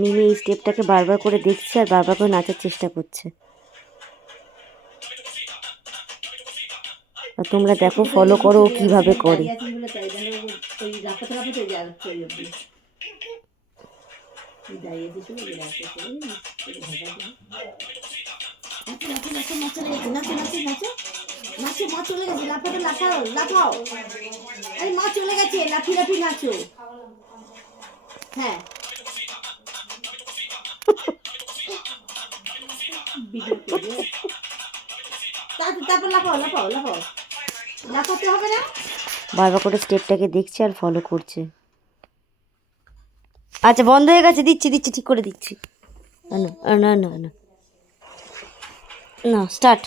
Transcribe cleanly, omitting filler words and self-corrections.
মিমি এই স্টেপটাকে বারবার করে দেখছে আর বারবার করে নাচার চেষ্টা করছে। আর তোমরা দেখো, ফলো করো ও কিভাবে করে। নাচো, মা চলে গেছে, লাফাতে লাফাও, লাফাও। আরে মা চলে গেছে, লাফি লাফি নাচো। হ্যাঁ, তারপর লাফাও, লাফাও, লাফাও। লাফাতে হবে না? বারবার করে স্টেপটাকে দেখছে আর ফলো করছে। আচ্ছা বন্ধ হয়ে গেছে, দিচ্ছি দিচ্ছি, ঠিক করে দিচ্ছি। না না না না, স্টার্ট।